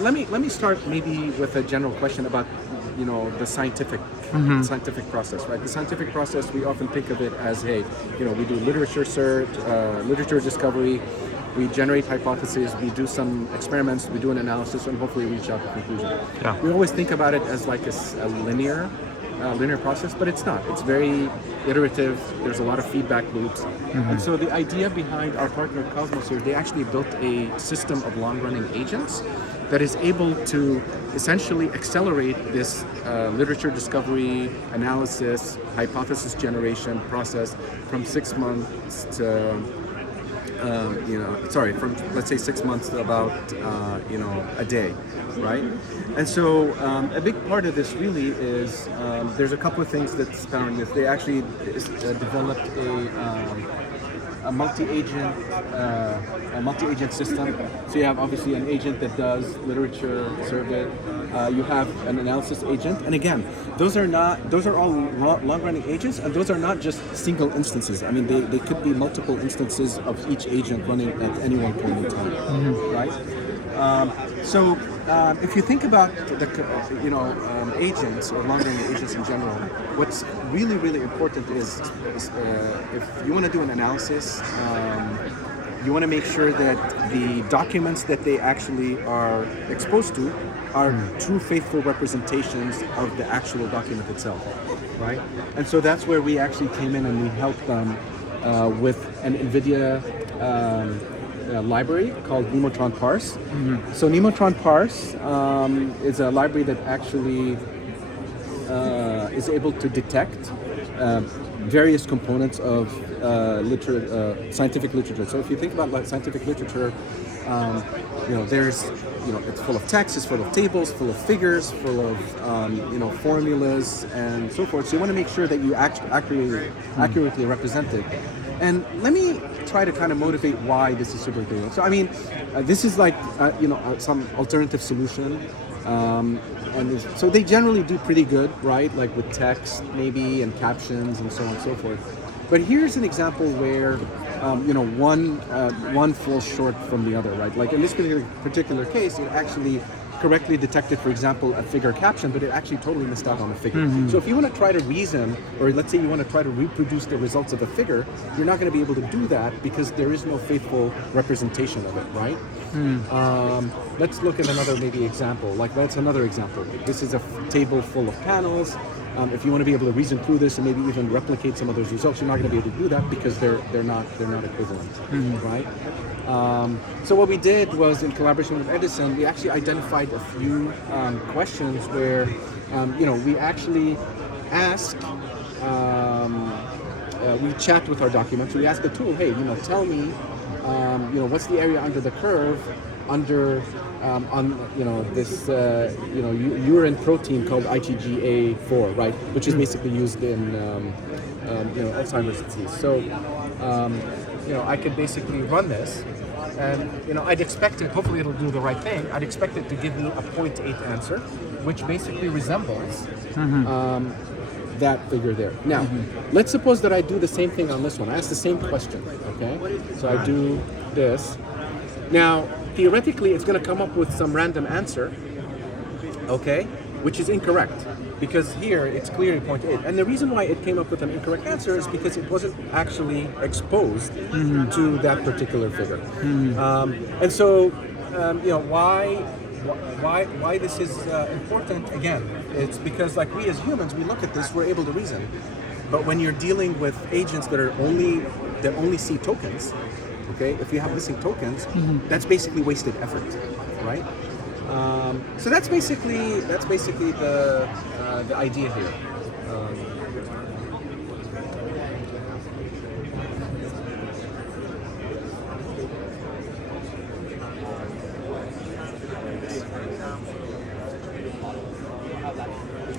let me start maybe with a general question about the scientific process, right? The scientific process, we often think of it as, hey, we do literature search, literature discovery, we generate hypotheses, we do some experiments, we do an analysis, and hopefully reach out to a conclusion. Yeah. We always think about it as like a linear process, but it's not. It's very iterative. There's a lot of feedback loops. And so the idea behind our partner Kosmos here, they actually built a system of long-running agents that is able to essentially accelerate this literature discovery, analysis, hypothesis generation process from 6 months to from let's say 6 months to about a day, right? And so a big part of this really is there's a couple of things that's powering this. They actually developed a multi-agent system. So you have obviously an agent that does literature survey. You have an analysis agent, and again, those are all long-running agents, and those are not just single instances. I mean, they could be multiple instances of each agent running at any one point in time, right? So if you think about the agents or long-running agents in general, what's really, really important is if you want to do an analysis, you want to make sure that the documents that they actually are exposed to are true, faithful representations of the actual document itself, right? And so that's where we actually came in and we helped them with an NVIDIA library called Nemotron Parse. So Nemotron Parse is a library that actually is able to detect various components of scientific literature. So if you think about scientific literature, there's it's full of text, it's full of tables, full of figures, full of formulas and so forth. So you want to make sure that you accurately represent it. And let me try to kind of motivate why this is super important. So I mean, this is like some alternative solution. So they generally do pretty good, right? Like with text maybe and captions and so on and so forth. But here's an example where one falls short from the other, right? Like in this particular case, it actually correctly detected, for example, a figure caption, but it actually totally missed out on a figure. So if you want to try to reason, or let's say you want to try to reproduce the results of a figure, you're not going to be able to do that because there is no faithful representation of it, right? Let's look at another maybe example. Like that's another example. This is a table full of panels. If you want to be able to reason through this and maybe even replicate some of those results, you're not going to be able to do that because they're not equivalent, right? So what we did was, in collaboration with Edison, we actually identified a few questions where we actually ask, we chat with our documents. So we ask the tool, hey, tell me, what's the area under the curve under this urine protein called IgGA4, right, which is basically used in Alzheimer's disease. So I could basically run this, and I'd expect it. Hopefully, it'll do the right thing. I'd expect it to give me a 0.8 answer, which basically resembles that figure there. Now, let's suppose that I do the same thing on this one. I ask the same question. Okay, so I do this. Now, theoretically, it's going to come up with some random answer, okay, which is incorrect, because here it's clearly 0.8. And the reason why it came up with an incorrect answer is because it wasn't actually exposed to that particular figure. And so, why this is important, again, it's because like we as humans, we look at this, we're able to reason. But when you're dealing with agents that only see tokens, okay, if you have missing tokens, that's basically wasted effort, right? So that's basically the idea here.